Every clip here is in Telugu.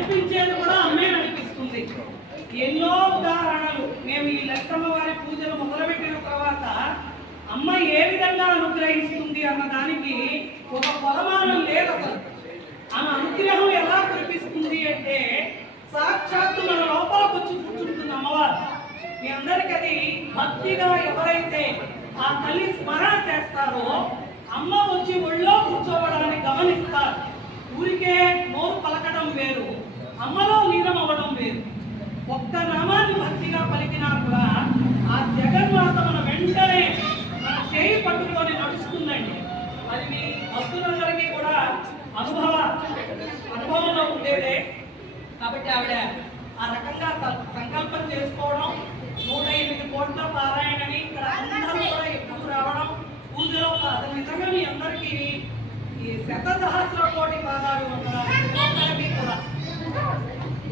నడిపించేది కూడా అమ్మే నడిపిస్తుంది. ఎన్నో ఉదాహరణలు మేము ఈ లక్ష్మమ్మ వారి పూజలు మొదలుపెట్టిన తర్వాత అమ్మ ఏ విధంగా అనుగ్రహిస్తుంది అన్న దానికి ఒక కొలమానం లేదు అసలు. ఆమె అనుగ్రహం ఎలా కురిపిస్తుంది అంటే సాక్షాత్తు మన లోపలికి వచ్చి కూర్చుంటుంది అమ్మవారు. మీ అందరికీ అది భక్తిగా ఎవరైతే ఆ తల్లి స్మరణ చేస్తారో అమ్మ వచ్చి ఒళ్ళో కూర్చోవడానికి గమనిస్తారు. ఊరికే నోరు పలకడం వేరు, అమ్మలో లీనం అవ్వడం వేరు. ఒక్క నామాన్ని భక్తిగా పలికినా కూడా ఆ జగన్మాత మన వెంటనే మన చేయి పట్టుకొని నడుస్తుందండి. అది మీ భక్తులందరికీ కూడా అనుభవంలో ఉండేదే. కాబట్టి ఆవిడ ఆ రకంగా సంకల్పం చేసుకోవడం, 108 కోట్ల పారాయణని ఇక్కడ అందరూ కూడా ఎక్కువ రావడం పూజలో అది నిజంగా మీ అందరికీ ఈ 1,000 కోటి పాదాలు అందరికీ కూడా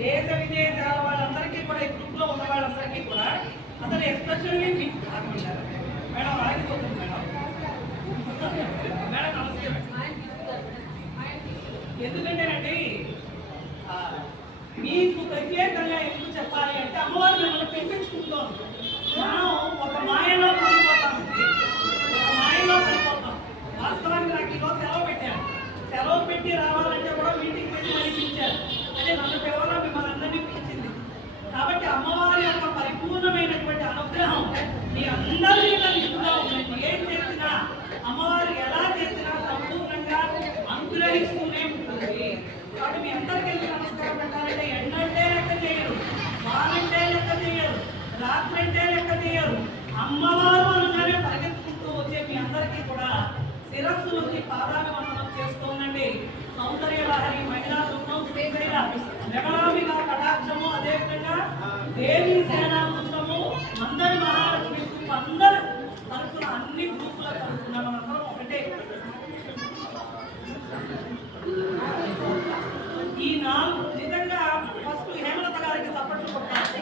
దేశ విదేశాల వాళ్ళందరికీ కూడా ఈ గ్రూప్ లో ఉన్న వాళ్ళందరికీ కూడా అసలు ఎస్పెషల్లీ మీకు మేడం ఆగిపోతుంది మేడం. మేడం నమస్తే. ఎందుకంటేనండి మీకు ప్రత్యేకంగా ఎందుకు చెప్పాలి అంటే అమ్మవారు మిమ్మల్ని పెంచుకుంటాం. మనం ఒక మాయలో పడిపోతామండి, ఒక మాయలో పడిపోతాం. వాస్తవానికి నాకు ఈరోజు సెలవు పెట్టాను. సెలవు పెట్టి రావాలంటే కూడా మీటింగ్ పెట్టి మళ్ళీ పిలిచారు. అంటే నన్ను పిలవాలని మిమ్మల్ని అందరినీ పిలిచింది. కాబట్టి అమ్మవారి యొక్క పరిపూర్ణమైనటువంటి అనుగ్రహం మీ అందరినీ కలుగుతూ ఉంటుంది. ఏం చేసినా అమ్మవారు ఎలా చేసినా సంపూర్ణంగా అనుగ్రహిస్తూనే ఉంటుంది. కాబట్టి మీ అందరికీ నమస్కారం పెట్టాలంటే ఎండంటే లెక్క చేయరు, వారంటే లెక్క చేయరు, రాత్రి అంటే లెక్క చేయరు. అమ్మవారు అనగానే పరిగెత్తుకుంటూ వచ్చే మీ అందరికీ కూడా శిరస్సు వచ్చి పాదాభివందనం చేస్తోందండి. సౌందర్య లహరి మహిళా బృందం శ్రీశైల జగనాంబిక కటాక్షము, అదేవిధంగా దేవీ సేనా బృందము, మందరి మహాలక్ష్మి అందరూ తరఫున అన్ని గ్రూపుల తరఫున మనందరం ఒకటే. ఈ నాలుగు నిజంగా ఫస్ట్ హేమలత గారికి సపోర్ట్ కొట్టాలి.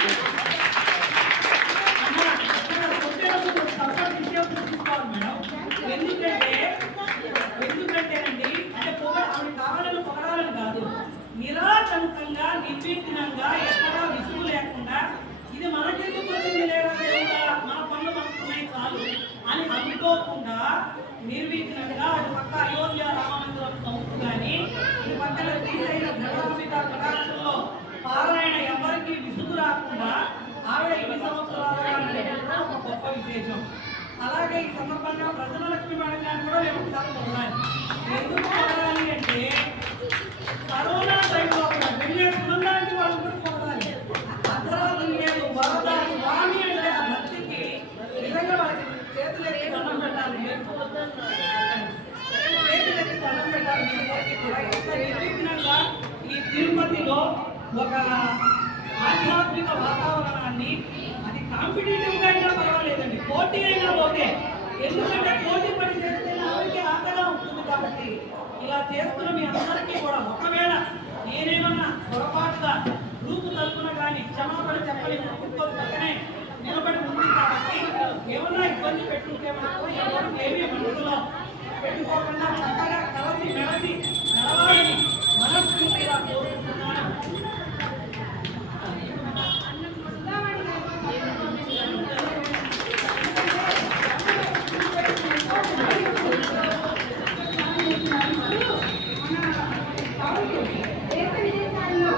సపోర్ట్ విషయం చూసుకోవాలి మేడం. ఎందుకంటేనండి అంటే ఆవిడ కావాలని పొగడాలని కాదు, నిరాటంకంగా నిర్విఘ్నంగా ఎక్కడా విసుగు లేకుండా ఇది మనకెందుకు వచ్చింది లేదా మన పనులు మనకున్నాయి చాలు అని అనుకోకుండా నిర్విఘ్నంగా అటు పక్క అయోధ్య రామమందిరం సంస్థ కానీ ఇటు పక్కన శ్రీశైల జగనాంబిక కటాక్షంలో పారాయణ ఎవరికి విసుగు రాకుండా ఆవిడ ఇన్ని సంవత్సరాలుగా ఒక గొప్ప విశేషం. అలాగే ఈ సందర్భంగా ప్రసన్నలక్ష్మి మేడం గారిని కూడా మేము ఒకసారి పొందాలి. ఎందుకు పొందాలి అంటే కరోనా టైంలో కూడా వెళ్ళే సునందానికి వాళ్ళు కూడా పొందాలి. అర్థరాలు లేదు, వరద స్వామి అంటే ఆ భక్తికి నిజంగా వాళ్ళకి చేతులెత్తి దండం పెట్టాలి. చేతులెత్తి దండం పెట్టాలి. కూడా ఎంత నిర్విఘ్నంగా ఈ తిరుపతిలో ఒక ఆధ్యాత్మిక వాతావరణాన్ని, అది కాంపిటేటివ్గా అయినా పర్వాలేదండి, పోటీ అయినా ఓకే. ఎందుకంటే పోటీ పడి చేస్తే అందరికీ ఆటగా ఉంటుంది. కాబట్టి ఇలా చేస్తున్న మీ అందరికీ కూడా ఒకవేళ నేనేమన్నా పొరపాటుగా గ్రూపు తరఫున కానీ క్షమాపణ చెప్పని పక్కనే నిలబడి ఉంది. కాబట్టి ఏమన్నా ఇబ్బంది పెట్టుకుంటే మాత్రం ఎవరు ఏమీ మనసులో పెట్టుకోకుండా చక్కగా కలిసి మెలసి నడవాలని మనస్ఫూర్తిగా కోరుకుంటున్నాను. దేశ విదేశాల్లో